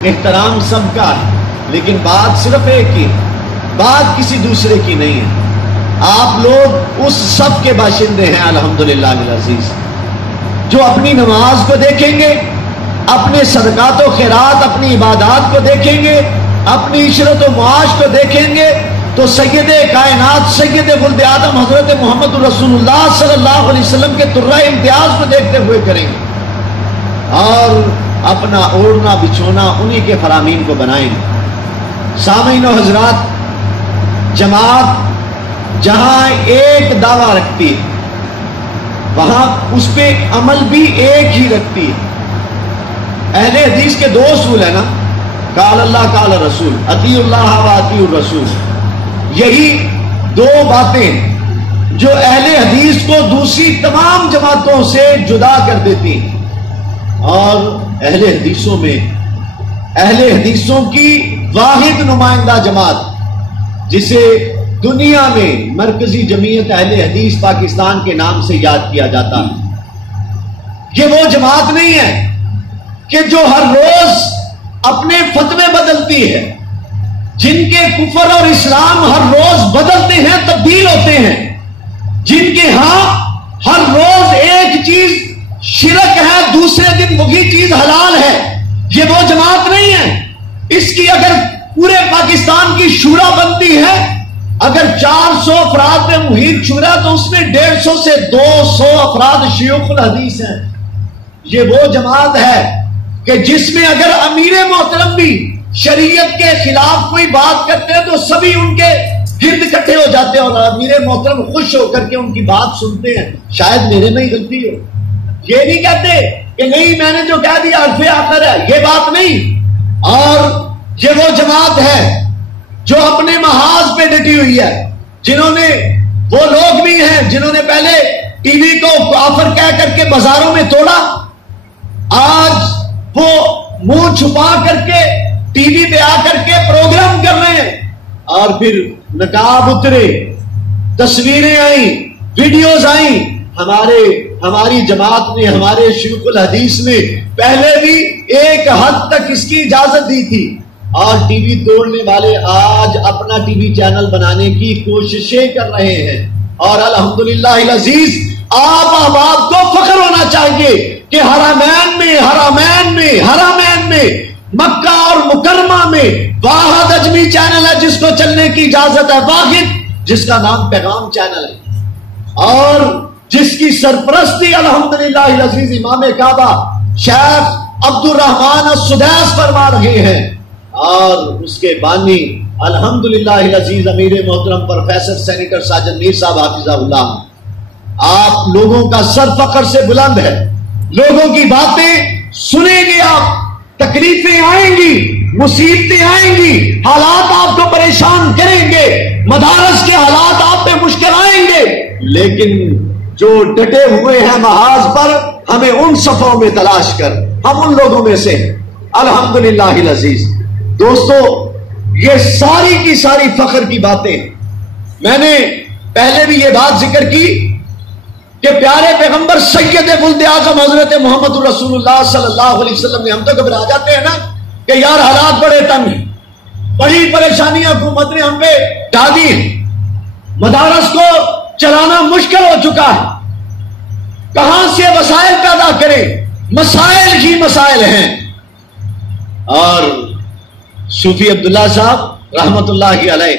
احترام سب کا ہے، لیکن بات صرف ایک کی، بات کسی دوسرے کی نہیں ہے۔ آپ لوگ اس سب کے باشندے ہیں الحمدللہ العزیز، جو اپنی نماز کو دیکھیں گے، اپنے صدقات و خیرات، اپنی عبادات کو دیکھیں گے، اپنی عشرت و معاش کو دیکھیں گے تو سید کائنات، سید ولد آدم حضرت محمد رسول اللہ صلی اللہ علیہ وسلم کے طرہ امتیاز کو دیکھتے ہوئے کریں گے اور اپنا اوڑھنا بچھونا انہی کے فرامین کو بنائیں گے۔ سامعین و حضرات، جماعت جہاں ایک دعویٰ رکھتی ہے وہاں اس پہ عمل بھی ایک ہی رکھتی ہے۔ اہل حدیث کے دو اصول ہیں نا، قال اللہ قال رسول، اطیعوا اللہ و اطیعوا الرسول۔ یہی دو باتیں جو اہل حدیث کو دوسری تمام جماعتوں سے جدا کر دیتی ہیں، اور اہل حدیثوں میں، اہل حدیثوں کی واحد نمائندہ جماعت جسے دنیا میں مرکزی جمعیت اہل حدیث پاکستان کے نام سے یاد کیا جاتا ہے، یہ وہ جماعت نہیں ہے کہ جو ہر روز اپنے فتوے بدلتی ہے، جن کے کفر اور اسلام ہر روز بدلتے ہیں، تبدیل ہوتے ہیں، جن کے ہاں ہر روز ایک چیز شرک ہے، دوسرے دن وہی چیز حلال ہے۔ یہ وہ جماعت نہیں ہے۔ اس کی اگر پورے پاکستان کی شورا بنتی ہے، اگر 400 افراد میں محیط شورا تو اس میں 150 سے 200 افراد شیوخ الحدیث ہیں۔ یہ وہ جماعت ہے کہ جس میں اگر امیر محترم بھی شریعت کے خلاف کوئی بات کرتے ہیں تو سبھی ان کے گرد اکٹھے ہو جاتے ہیں اور امیر محترم خوش ہو کر کے ان کی بات سنتے ہیں، شاید میرے میں ہی غلطی ہو۔ یہ نہیں کہتے کہ نہیں میں نے جو کہہ دیا حرف آخر ہے، یہ بات نہیں۔ اور یہ وہ جماعت ہے جو اپنے محاذ پہ ڈٹی ہوئی ہے، جنہوں نے، وہ لوگ بھی ہیں جنہوں نے پہلے ٹی وی کو کافر کہہ کر کے بازاروں میں توڑا، آج وہ منہ چھپا کر کے ٹی وی پہ آ کر کے پروگرام کر رہے ہیں، اور پھر نقاب اترے، تصویریں آئیں، ویڈیوز آئیں۔ ہماری جماعت نے، ہمارے شیوخ الحدیث نے پہلے بھی ایک حد تک اس کی اجازت دی تھی، اور ٹی وی توڑنے والے آج اپنا ٹی وی چینل بنانے کی کوششیں کر رہے ہیں۔ اور الحمدللہ العزیز، آپ احباب کو فخر ہونا چاہیے کہ حرمین میں مکہ اور مکرمہ میں واحد اجمی چینل ہے جس کو چلنے کی اجازت ہے، واحد، جس کا نام پیغام چینل ہے، اور جس کی سرپرستی الحمدللہ العزیز امام کعبہ شیخ عبد الرحمن السدیس فرما رہے ہیں، اور اس کے بانی الحمدللہ العزیز امیر محترم پروفیسر سینیٹر ساجد میر صاحب حافظہ اللہ۔ آپ لوگوں کا سر فخر سے بلند ہے، لوگوں کی باتیں سنیں گے آپ، تکلیفیں آئیں گی، مصیبتیں آئیں گی، حالات آپ کو پریشان کریں گے، مدارس کے حالات آپ پہ مشکل آئیں گے، لیکن جو ڈٹے ہوئے ہیں محاذ پر، ہمیں ان صفوں میں تلاش کر، ہم ان لوگوں میں سے ہیں الحمدللہ العزیز۔ دوستو، یہ ساری کی ساری فخر کی باتیں، میں نے پہلے بھی یہ بات ذکر کی کہ پیارے پیغمبر سید ولد اعظم حضرت محمد رسول اللہ صلی اللہ علیہ وسلم نے، ہم تو گھبرا جاتے ہیں نا کہ یار حالات بڑے تنگ ہیں، بڑی پریشانیاں حکومت نے ہم پہ ڈالی ہیں، مدارس کو چلانا مشکل ہو چکا ہے، کہاں سے وسائل پیدا کریں، مسائل ہی مسائل ہیں۔ اور صوفی عبداللہ صاحب رحمت اللہ علیہ،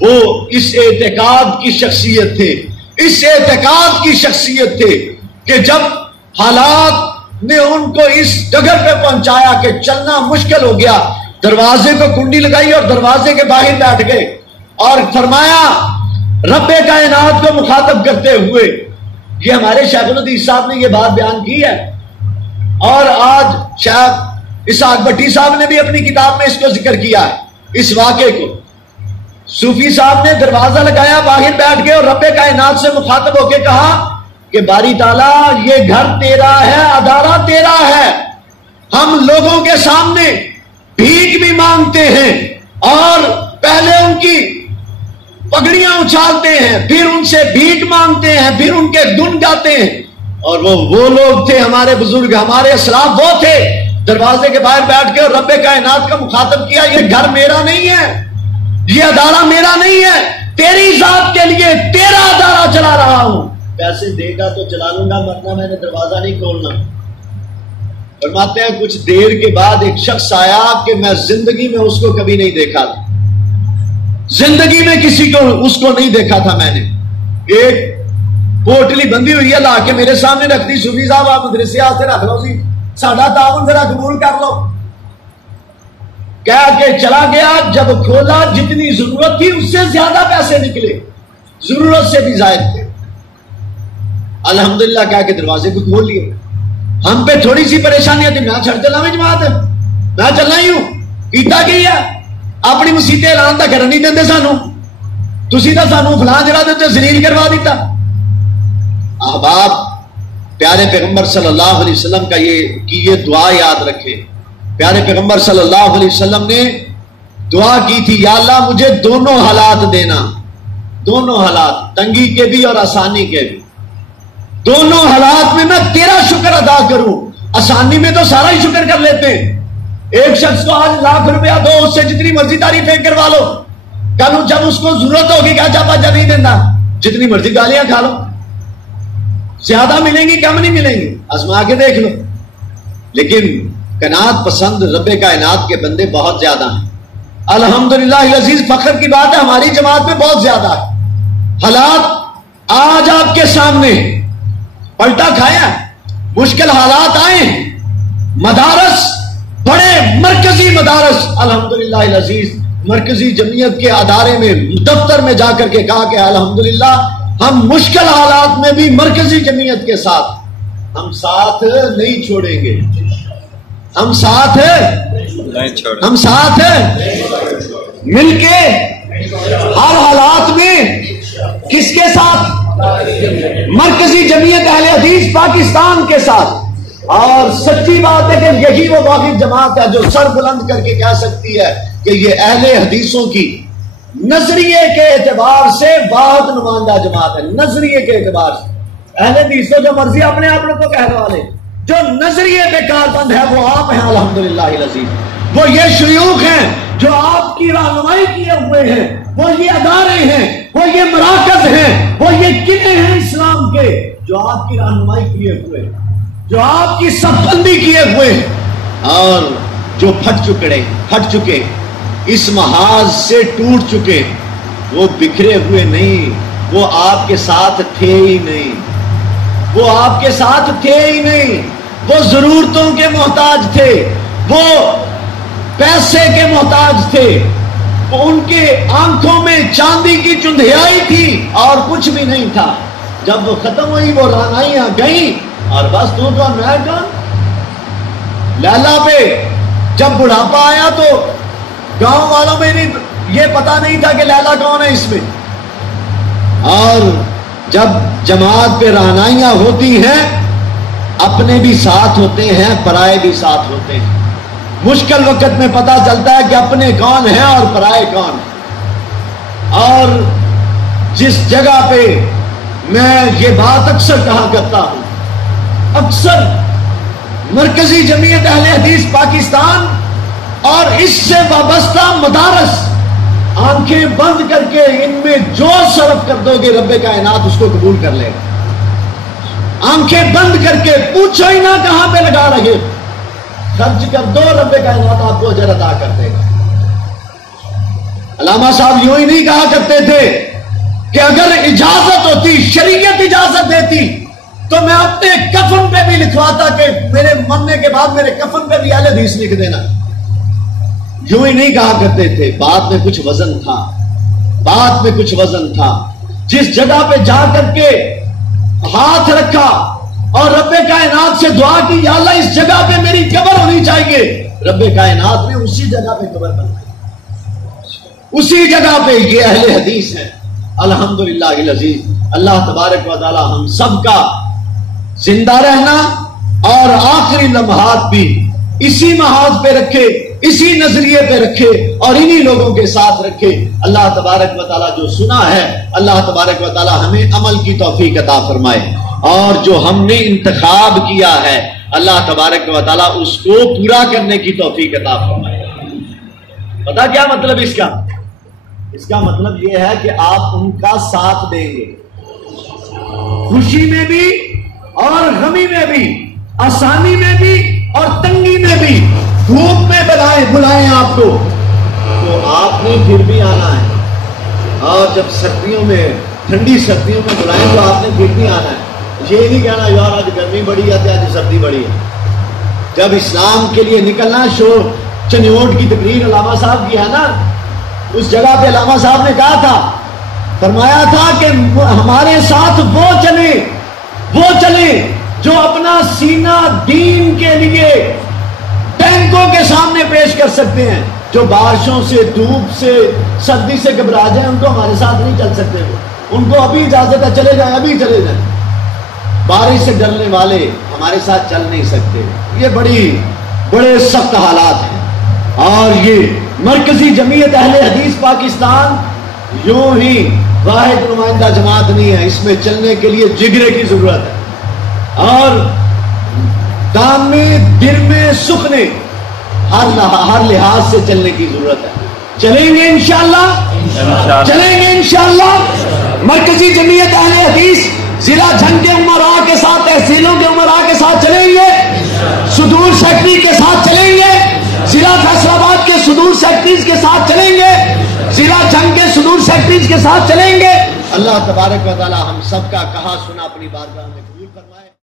وہ اس اعتقاد کی شخصیت تھے، اس اعتقاد کی شخصیت تھے کہ جب حالات نے ان کو اس ڈگر پہ پہنچایا کہ چلنا مشکل ہو گیا، دروازے کو کنڈی لگائی اور دروازے کے باہر بیٹھ گئے، اور فرمایا رب کائنات کو مخاطب کرتے ہوئے، یہ ہمارے شیخ الحدیث صاحب نے یہ بات بیان کی ہے، اور آج شیخ اسحاق بٹی صاحب نے بھی اپنی کتاب میں اس کو ذکر کیا ہے، اس واقعے کو۔ صوفی صاحب نے دروازہ لگایا، باہر بیٹھ گئے اور رب کائنات سے مخاطب ہو کے کہا کہ باری تعالیٰ، یہ گھر تیرا ہے، ادارہ تیرا ہے، ہم لوگوں کے سامنے بھیک بھی مانگتے ہیں، اور پہلے ان کی پگڑیاں اچھالتے ہیں، پھر ان سے بھیک مانگتے ہیں، پھر ان کے گن گاتے ہیں، اور وہ لوگ تھے، ہمارے بزرگ، ہمارے اسلاف وہ تھے دروازے کے باہر بیٹھ کے اور رب کائنات کا مخاطب کیا، یہ گھر میرا نہیں ہے، یہ ادارہ میرا نہیں ہے، تیری ذات کے لیے تیرا ادارہ چلا رہا ہوں، پیسے دے گا تو چلا لوں گا، ورنہ میں نے دروازہ نہیں کھولنا۔ فرماتے ہیں کچھ دیر کے بعد ایک شخص آیا کہ میں زندگی میں اس کو کبھی نہیں دیکھا تھا، زندگی میں کسی کو اس کو نہیں دیکھا تھا میں نے۔ ایک پوٹلی بندی ہوئی ہے لا کے میرے سامنے رکھ دی، صوفی صاحب آپ مدرسے آتے رکھ لو سی، ساڈا تعاون ذرا قبول کر لو، کہہ کے چلا گیا۔ جب کھولا جتنی ضرورت تھی اس سے زیادہ پیسے نکلے، ضرورت سے بھی زائد تھے۔ الحمدللہ کہہ کے دروازے کو کھول لیے۔ ہم پہ تھوڑی سی پریشانی تھی، میں چھڑ چلا میں جماعت میں چلنا ہی ہوں، کیتا کی ہے اپنی مسیطے اعلان تک کرن نہیں دیں سانو، تسی تو سانو فلاں جگہ دے ذلیل کروا دیتا۔ احباب پیارے پیغمبر صلی اللہ علیہ وسلم کا یہ دعا یاد رکھے۔ پیارے پیغمبر صلی اللہ علیہ وسلم نے دعا کی تھی، یا اللہ مجھے دونوں حالات دینا، دونوں حالات، تنگی کے بھی اور آسانی کے بھی، دونوں حالات میں تیرا شکر ادا کروں۔ آسانی میں تو سارا ہی شکر کر لیتے ہیں، ایک شخص کو آج لاکھ روپیہ دو، اس سے جتنی مرضی تعریفیں کروا لو، کل جب اس کو ضرورت ہوگی کیا چاپا جب نہیں دینا، جتنی مرضی گالیاں کھا لو، زیادہ ملیں گی کم نہیں ملیں گی، آزما کے دیکھ لو۔ لیکن قناعت پسند رب کائنات کے بندے بہت زیادہ ہیں، الحمدللہ عزیز، فخر کی بات ہے ہماری جماعت میں بہت زیادہ ہے۔ حالات آج آپ کے سامنے پلٹا کھایا، مشکل حالات آئے، مدارس بڑے مرکزی مدارس، الحمدللہ العزیز، مرکزی جمعیت کے ادارے میں دفتر میں جا کر کے کہا کہ الحمدللہ ہم مشکل حالات میں بھی مرکزی جمعیت کے ساتھ، ہم ساتھ نہیں چھوڑیں گے، ہم ساتھ ہم ساتھ مل کے ہر حالات میں، کس کے ساتھ؟ مرکزی جمعیت اہل حدیث پاکستان کے ساتھ۔ اور سچی بات ہے کہ یہی وہ واحد جماعت ہے جو سر بلند کر کے کہہ سکتی ہے کہ یہ اہل حدیثوں کی نظریے کے اعتبار سے واحد نمائندہ جماعت ہے، نظریے کے اعتبار سے۔ اہل حدیث تو جو مرضی اپنے آپ لوگ کو کہنے والے، جو نظریے پہ کاربند ہے وہ آپ ہیں الحمدللہ العزیز، وہ یہ شیوخ ہیں جو آپ کی رہنمائی کیے ہوئے ہیں، وہ یہ ادارے ہیں، وہ یہ مراکز ہیں، وہ یہ قلعے ہیں اسلام کے جو آپ کی رہنمائی کیے ہوئے ہیں، جو آپ کی صف بندی کیے ہوئے ہیں، اور جو پھٹ چکے اس محاذ سے ٹوٹ چکے، وہ بکھرے ہوئے نہیں، وہ آپ کے ساتھ تھے ہی نہیں، وہ آپ کے ساتھ تھے ہی نہیں، وہ ضرورتوں کے محتاج تھے، وہ پیسے کے محتاج تھے، وہ ان کے آنکھوں میں چاندی کی چندھیائی تھی اور کچھ بھی نہیں تھا۔ جب وہ ختم ہوئی وہ رانائیاں گئیں اور بس تو میں کون؟ لیلا پہ جب بڑھاپا آیا تو گاؤں والوں میں یہ پتا نہیں تھا کہ لیلا کون ہے اس میں، اور جب جماعت پہ رہنائیاں ہوتی ہیں اپنے بھی ساتھ ہوتے ہیں، پرائے بھی ساتھ ہوتے ہیں۔ مشکل وقت میں پتا چلتا ہے کہ اپنے کون ہیں اور پرائے کون ہیں۔ اور جس جگہ پہ میں یہ بات اکثر کہا کرتا ہوں، اکثر مرکزی جمعیت اہل حدیث پاکستان اور اس سے وابستہ مدارس، آنکھیں بند کر کے ان میں جو صرف کر دو گے رب کائنات اس کو قبول کر لے گا۔ آنکھیں بند کر کے پوچھو ہی نہ کہاں پہ لگا رہے، خرچ کر دو رب کائنات آپ کو اجر عطا کر دے گا۔ علامہ صاحب یوں ہی نہیں کہا کرتے تھے کہ اگر اجازت ہوتی، شریعت اجازت دیتی تو میں اپنے کفن پہ بھی لکھواتا کہ میرے مرنے کے بعد میرے کفن پہ بھی اہل حدیث لکھ دینا۔ یوں ہی نہیں کہا کرتے تھے، بات میں کچھ وزن تھا، بات میں کچھ وزن تھا۔ جس جگہ پہ جا کر کے ہاتھ رکھا اور رب کائنات سے دعا کی یا اللہ اس جگہ پہ میری قبر ہونی چاہیے، رب کائنات نے اسی جگہ پہ قبر بنائی، اسی جگہ پہ یہ اہل حدیث ہے الحمدللہ العزیز۔ اللہ تبارک و تعالی ہم سب کا زندہ رہنا اور آخری لمحات بھی اسی محاذ پہ رکھے، اسی نظریے پہ رکھے اور انہی لوگوں کے ساتھ رکھے۔ اللہ تبارک و تعالی جو سنا ہے اللہ تبارک و تعالی ہمیں عمل کی توفیق عطا فرمائے، اور جو ہم نے انتخاب کیا ہے اللہ تبارک و تعالیٰ اس کو پورا کرنے کی توفیق عطا فرمائے. پتا کیا مطلب اس کا؟ اس کا مطلب یہ ہے کہ آپ ان کا ساتھ دیں گے، خوشی میں بھی اور غمی میں بھی، آسانی میں بھی اور تنگی میں بھی. دھوپ میں بلائیں آپ کو تو آپ نے پھر بھی آنا ہے، اور جب سردیوں میں، ٹھنڈی سردیوں میں بلائیں تو آپ نے پھر بھی آنا ہے. یہ نہیں کہنا یار آج گرمی بڑی ہے آج سردی بڑی ہے. جب اسلام کے لیے نکلنا، چنیوٹ کی تقریر علامہ صاحب کی ہے نا، اس جگہ پہ علامہ صاحب نے کہا تھا، فرمایا تھا کہ ہمارے ساتھ وہ چلے جو اپنا سینہ دین کے لیے ٹینکوں کے سامنے پیش کر سکتے ہیں. جو بارشوں سے، دھوپ سے، سردی سے گھبرا جائیں ان کو ہمارے ساتھ نہیں چل سکتے. ان کو ابھی اجازت ہے، چلے جائیں، ابھی چلے جائیں. بارش سے ڈرنے والے ہمارے ساتھ چل نہیں سکتے. یہ بڑے سخت حالات ہیں. اور یہ مرکزی جمعیت اہل حدیث پاکستان یوں ہی واحد نمائندہ جماعت نہیں ہے. اس میں چلنے کے لیے جگرے کی ضرورت ہے، اور دام میں، دل میں، سکھ میں ہر لحاظ سے چلنے کی ضرورت ہے. چلیں گے انشاءاللہ، چلیں گے انشاءاللہ. مرکزی جمعیت اہل حدیث ضلع جھنگ کے امراء کے ساتھ، تحصیلوں کے امراء کے ساتھ چلیں گے، صدور سیکٹری کے ساتھ چلیں گے، ضلع فیصل آباد کے صدور سیکٹریز کے ساتھ چلیں گے، ضلع جھنگ کے صدور سیکٹریز کے ساتھ چلیں گے. اللہ تبارک و تعالی ہم سب کا کہا سنا اپنی بارگاہ میں